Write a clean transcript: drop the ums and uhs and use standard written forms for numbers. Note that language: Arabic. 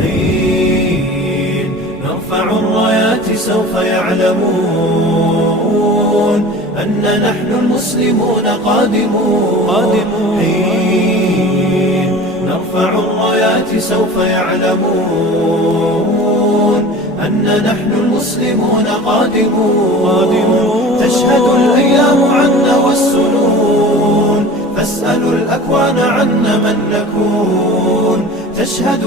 حين نرفع الرايات سوف يعلمون أن نحن المسلمون قادمون. حين نرفع الرايات سوف يعلمون أن نحن المسلمون قادمون. تشهد الأيام عنا والسنون، فاسألوا الأكوان عنا من نكون. تشهد